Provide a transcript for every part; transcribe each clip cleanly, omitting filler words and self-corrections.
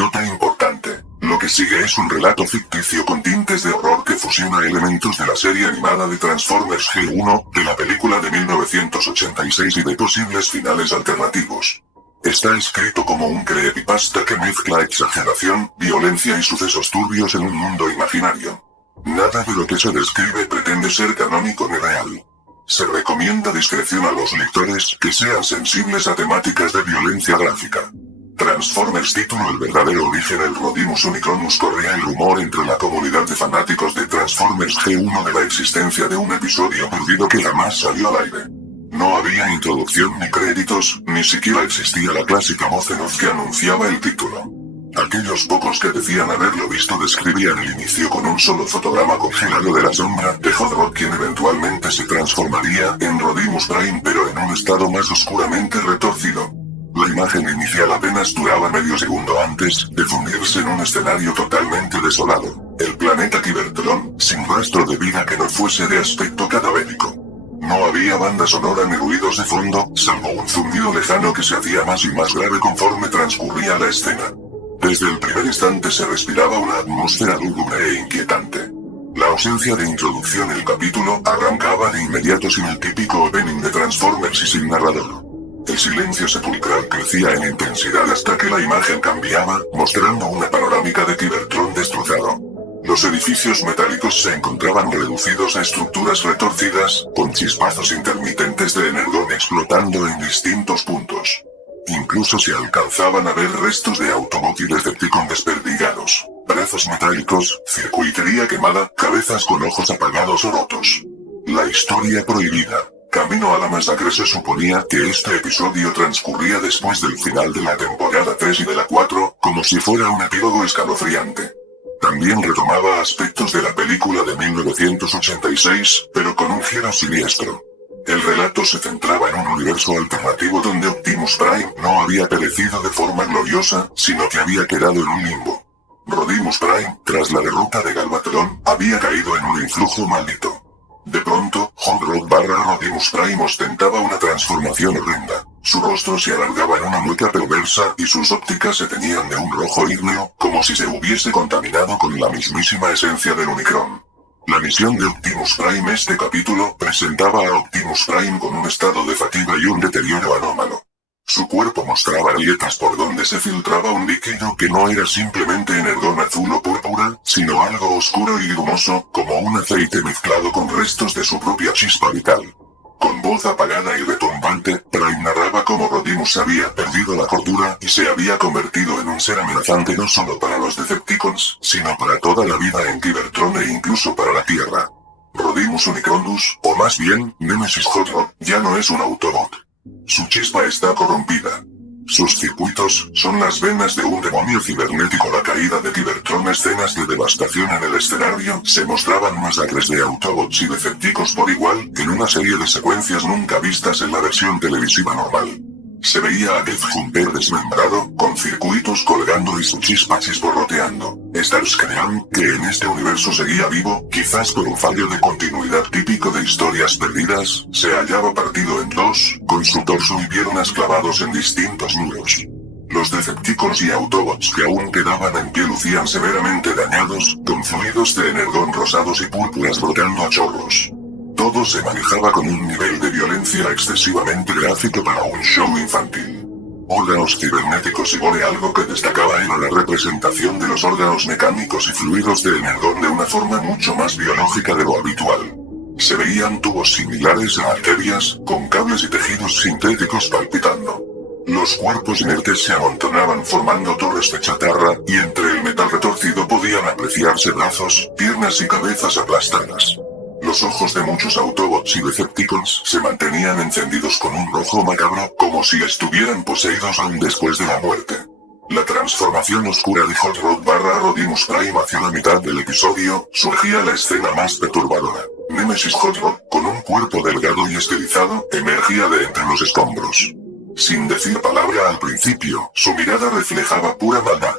Nota importante. Lo que sigue es un relato ficticio con tintes de horror que fusiona elementos de la serie animada de Transformers G1, de la película de 1986 y de posibles finales alternativos. Está escrito como un creepypasta que mezcla exageración, violencia y sucesos turbios en un mundo imaginario. Nada de lo que se describe pretende ser canónico ni real. Se recomienda discreción a los lectores que sean sensibles a temáticas de violencia gráfica. Transformers título: el verdadero origen. El Rodimus Unicronus. Corría el rumor entre la comunidad de fanáticos de Transformers G1 de la existencia de un episodio perdido que jamás salió al aire. No había introducción ni créditos, ni siquiera existía la clásica voz en off que anunciaba el título. Aquellos pocos que decían haberlo visto describían el inicio con un solo fotograma congelado de la sombra de Hot Rod, quien eventualmente se transformaría en Rodimus Prime, pero en un estado más oscuramente retorcido. La imagen inicial apenas duraba medio segundo antes de fundirse en un escenario totalmente desolado. El planeta Cybertron, sin rastro de vida que no fuese de aspecto cadavérico. No había banda sonora ni ruidos de fondo, salvo un zumbido lejano que se hacía más y más grave conforme transcurría la escena. Desde el primer instante se respiraba una atmósfera lúgubre e inquietante. La ausencia de introducción. El capítulo arrancaba de inmediato sin el típico opening de Transformers y sin narrador. El silencio sepulcral crecía en intensidad hasta que la imagen cambiaba, mostrando una panorámica de Cybertron destrozado. Los edificios metálicos se encontraban reducidos a estructuras retorcidas, con chispazos intermitentes de energón explotando en distintos puntos. Incluso se alcanzaban a ver restos de Autobot y Decepticon desperdigados, brazos metálicos, circuitería quemada, cabezas con ojos apagados o rotos. La historia prohibida. Camino a la masacre. Se suponía que este episodio transcurría después del final de la temporada 3 y de la 4, como si fuera un epílogo escalofriante. También retomaba aspectos de la película de 1986, pero con un giro siniestro. El relato se centraba en un universo alternativo donde Optimus Prime no había perecido de forma gloriosa, sino que había quedado en un limbo. Rodimus Prime, tras la derrota de Galvatron, había caído en un influjo maldito. De pronto, Hot Rod / Rodimus Prime ostentaba una transformación horrenda. Su rostro se alargaba en una mueca perversa y sus ópticas se teñían de un rojo ígneo, como si se hubiese contaminado con la mismísima esencia del Unicron. La misión de Optimus Prime. Este capítulo presentaba a Optimus Prime con un estado de fatiga y un deterioro anómalo. Su cuerpo mostraba grietas por donde se filtraba un líquido que no era simplemente energón azul o púrpura, sino algo oscuro y grumoso, como un aceite mezclado con restos de su propia chispa vital. Con voz apagada y retumbante, Prime narraba cómo Rodimus había perdido la cordura y se había convertido en un ser amenazante no solo para los Decepticons, sino para toda la vida en Cybertron e incluso para la Tierra. Rodimus Unicronus, o más bien, Nemesis Hot Rod, ya no es un Autobot. Su chispa está corrompida. Sus circuitos son las venas de un demonio cibernético. La caída de Cybertron. Escenas de devastación en el escenario. Se mostraban masacres de Autobots y Decepticons por igual, en una serie de secuencias nunca vistas en la versión televisiva normal. Se veía a Death Jumper desmembrado, con circuitos colgando y su chispa chisporroteando. Starscream, que en este universo seguía vivo, quizás por un fallo de continuidad típico de historias perdidas, se hallaba partido en dos, con su torso y piernas clavados en distintos nudos. Los Decepticons y Autobots que aún quedaban en pie lucían severamente dañados, con fluidos de energón rosados y púrpuras brotando a chorros. Todo se manejaba con un nivel de violencia excesivamente gráfico para un show infantil. Órganos cibernéticos y gore. Algo que destacaba era la representación de los órganos mecánicos y fluidos de energón de una forma mucho más biológica de lo habitual. Se veían tubos similares a arterias, con cables y tejidos sintéticos palpitando. Los cuerpos inertes se amontonaban formando torres de chatarra, y entre el metal retorcido podían apreciarse brazos, piernas y cabezas aplastadas. Los ojos de muchos Autobots y Decepticons se mantenían encendidos con un rojo macabro, como si estuvieran poseídos aún después de la muerte. La transformación oscura de Hot Rod / Rodimus Prime. Hacia la mitad del episodio, surgía la escena más perturbadora. Nemesis Hot Rod, con un cuerpo delgado y estilizado, emergía de entre los escombros. Sin decir palabra al principio, su mirada reflejaba pura maldad.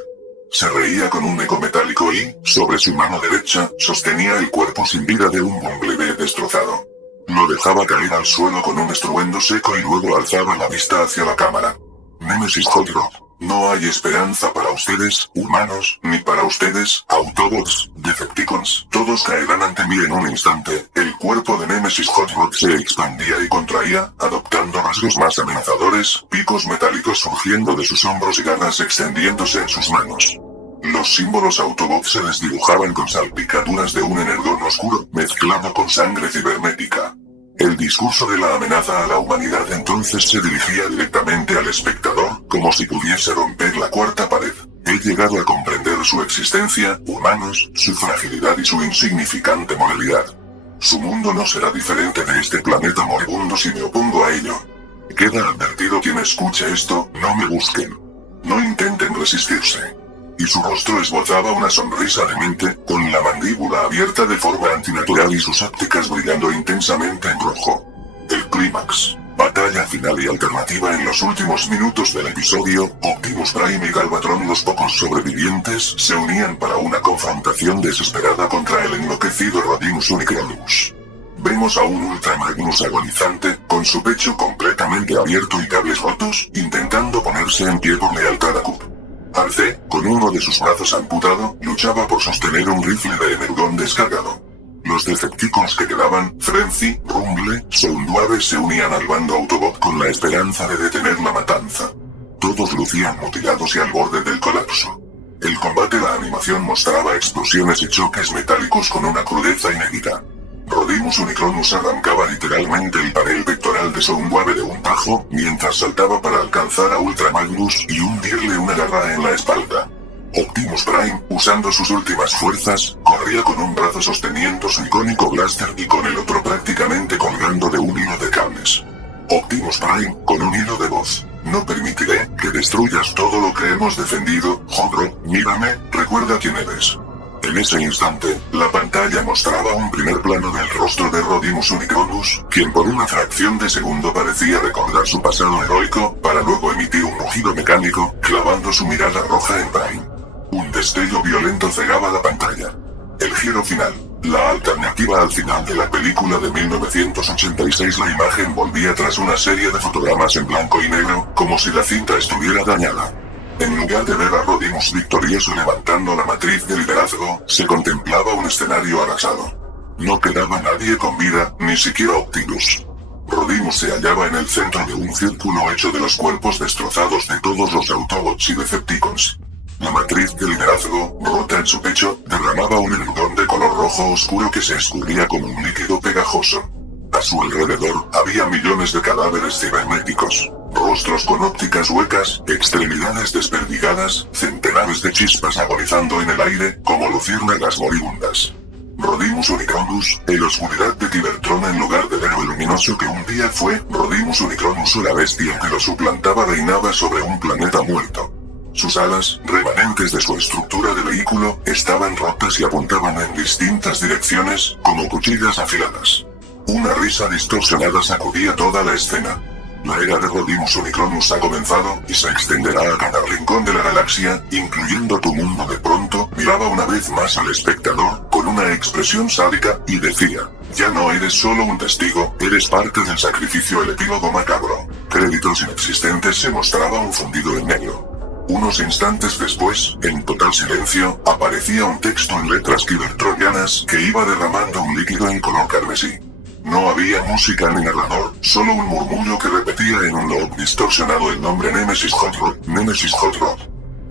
Se reía con un eco metálico y, sobre su mano derecha, sostenía el cuerpo sin vida de un Bumblebee destrozado. Lo dejaba caer al suelo con un estruendo seco y luego alzaba la vista hacia la cámara. Nemesis Hot Rod. No hay esperanza para ustedes, humanos, ni para ustedes, Autobots, Decepticons. Todos caerán ante mí en un instante. El cuerpo de Nemesis Hot Rod se expandía y contraía, adoptando rasgos más amenazadores, picos metálicos surgiendo de sus hombros y garras extendiéndose en sus manos. Los símbolos Autobots se desdibujaban con salpicaduras de un energón oscuro, mezclado con sangre cibernética. El discurso de la amenaza a la humanidad entonces se dirigía directamente al espectador, como si pudiese romper la cuarta pared. He llegado a comprender su existencia, humanos, su fragilidad y su insignificante moralidad. Su mundo no será diferente de este planeta moribundo si me opongo a ello. Queda advertido quien escuche esto, no me busquen. No intenten resistirse. Y su rostro esbozaba una sonrisa demente, con la mandíbula abierta de forma antinatural y sus ópticas brillando intensamente en rojo. El clímax. Batalla final y alternativa en los últimos minutos del episodio. Optimus Prime y Galvatron, los pocos sobrevivientes, se unían para una confrontación desesperada contra el enloquecido Rodimus Unicronus. Vemos a un Ultra Magnus agonizante, con su pecho completamente abierto y cables rotos, intentando ponerse en pie por lealtad a Coop. Arcee, con uno de sus brazos amputado, luchaba por sostener un rifle de energón descargado. Los Decepticons que quedaban, Frenzy, Rumble, Soundwave se unían al bando Autobot con la esperanza de detener la matanza. Todos lucían mutilados y al borde del colapso. El combate, la animación mostraba explosiones y choques metálicos con una crudeza inédita. Rodimus Unicronus arrancaba literalmente el panel pectoral de Soundwave de un tajo, mientras saltaba para alcanzar a Ultra Magnus y hundirle una garra en la espalda. Optimus Prime, usando sus últimas fuerzas, corría con un brazo sosteniendo su icónico blaster y con el otro prácticamente colgando de un hilo de cables. Optimus Prime, con un hilo de voz. No permitiré que destruyas todo lo que hemos defendido, Hot Rod, mírame, recuerda quién eres. En ese instante, la pantalla mostraba un primer plano del rostro de Rodimus Unicronus, quien por una fracción de segundo parecía recordar su pasado heroico, para luego emitir un rugido mecánico, clavando su mirada roja en Prime. Un destello violento cegaba la pantalla. El giro final. La alternativa al final de la película de 1986. La imagen volvía tras una serie de fotogramas en blanco y negro, como si la cinta estuviera dañada. En lugar de ver a Rodimus victorioso levantando la matriz de liderazgo, se contemplaba un escenario arrasado. No quedaba nadie con vida, ni siquiera Optimus. Rodimus se hallaba en el centro de un círculo hecho de los cuerpos destrozados de todos los Autobots y Decepticons. La matriz de liderazgo, rota en su pecho, derramaba un energón de color rojo oscuro que se escurría como un líquido pegajoso. A su alrededor, había millones de cadáveres cibernéticos. Rostros con ópticas huecas, extremidades desperdigadas, centenares de chispas agonizando en el aire, como luciérnagas moribundas. Rodimus Unicronus, en la oscuridad de Cybertron en lugar del héroe luminoso que un día fue, Rodimus Unicronus o la bestia que lo suplantaba reinaba sobre un planeta muerto. Sus alas, remanentes de su estructura de vehículo, estaban rotas y apuntaban en distintas direcciones, como cuchillas afiladas. Una risa distorsionada sacudía toda la escena. La era de Rodimus Unicronus ha comenzado, y se extenderá a cada rincón de la galaxia, incluyendo tu mundo. De pronto, miraba una vez más al espectador, con una expresión sádica, y decía, ya no eres solo un testigo, eres parte del sacrificio. El epílogo macabro. Créditos inexistentes. Se mostraba un fundido en negro. Unos instantes después, en total silencio, aparecía un texto en letras cybertronianas, que iba derramando un líquido en color carmesí. No había música ni narrador, solo un murmullo que repetía en un loop distorsionado el nombre Nemesis Hot Rod, Nemesis Hot Rod.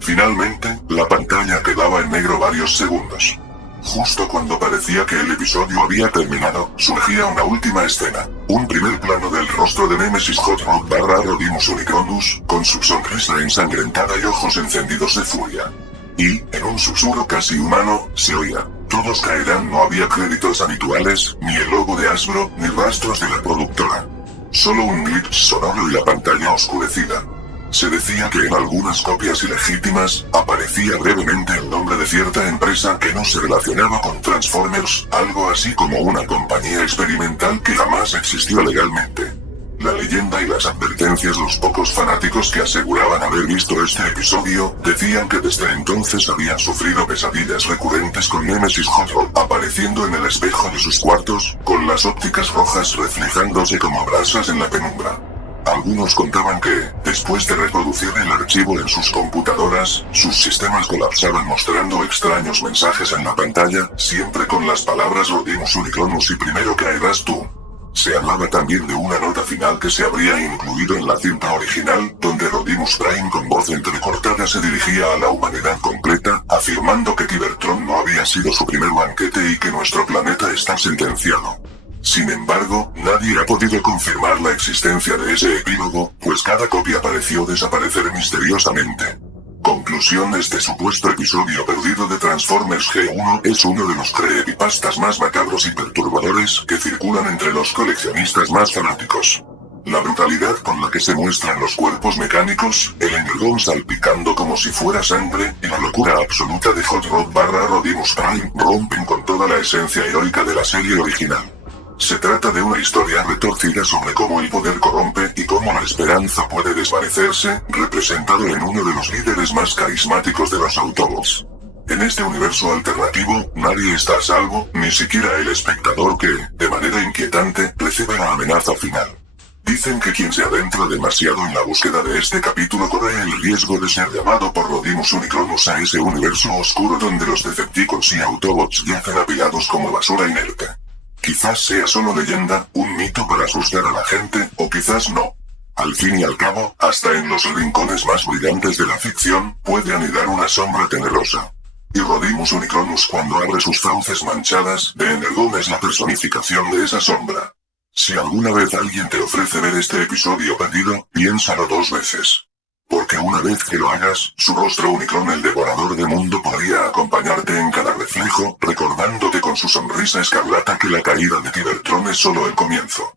Finalmente, la pantalla quedaba en negro varios segundos. Justo cuando parecía que el episodio había terminado, surgía una última escena. Un primer plano del rostro de Nemesis Hot Rod / Rodimus Unicronus, con su sonrisa ensangrentada y ojos encendidos de furia. Y, en un susurro casi humano, se oía, todos caerán. No había créditos habituales, ni el logo de Hasbro, ni rastros de la productora. Solo un glitch sonoro y la pantalla oscurecida. Se decía que en algunas copias ilegítimas, aparecía brevemente el nombre de cierta empresa que no se relacionaba con Transformers, algo así como una compañía experimental que jamás existió legalmente. La leyenda y las advertencias. Los pocos fanáticos que aseguraban haber visto este episodio, decían que desde entonces habían sufrido pesadillas recurrentes con Nemesis Hot Rod apareciendo en el espejo de sus cuartos, con las ópticas rojas reflejándose como brasas en la penumbra. A Algunos contaban que, después de reproducir el archivo en sus computadoras, sus sistemas colapsaban mostrando extraños mensajes en la pantalla, siempre con las palabras Rodimus Unicronus y primero caerás tú. Se hablaba también de una nota final que se habría incluido en la cinta original, donde Rodimus Prime con voz entrecortada se dirigía a la humanidad completa, afirmando que Cybertron no había sido su primer banquete y que nuestro planeta está sentenciado. Sin embargo, nadie ha podido confirmar la existencia de ese epílogo, pues cada copia pareció desaparecer misteriosamente. Conclusión: este supuesto episodio perdido de Transformers G1 es uno de los creepypastas más macabros y perturbadores que circulan entre los coleccionistas más fanáticos. La brutalidad con la que se muestran los cuerpos mecánicos, el Energon salpicando como si fuera sangre, y la locura absoluta de Hot Rod / Rodimus Prime rompen con toda la esencia heroica de la serie original. Se trata de una historia retorcida sobre cómo el poder corrompe y cómo la esperanza puede desvanecerse, representado en uno de los líderes más carismáticos de los Autobots. En este universo alternativo, nadie está a salvo, ni siquiera el espectador que, de manera inquietante, recibe la amenaza final. Dicen que quien se adentra demasiado en la búsqueda de este capítulo corre el riesgo de ser llamado por Rodimus Unicronus a ese universo oscuro donde los Decepticons y Autobots yacen apilados como basura inerte. Quizás sea solo leyenda, un mito para asustar a la gente, o quizás no. Al fin y al cabo, hasta en los rincones más brillantes de la ficción, puede anidar una sombra tenebrosa. Y Rodimus Unicronus, cuando abre sus fauces manchadas de Energon, es la personificación de esa sombra. Si alguna vez alguien te ofrece ver este episodio perdido, piénsalo 2 veces. Porque una vez que lo hagas, su rostro Unicron, el devorador de mundo, podría acompañarte en cada reflejo, recordándote con su sonrisa escarlata que la caída de Cybertron es solo el comienzo.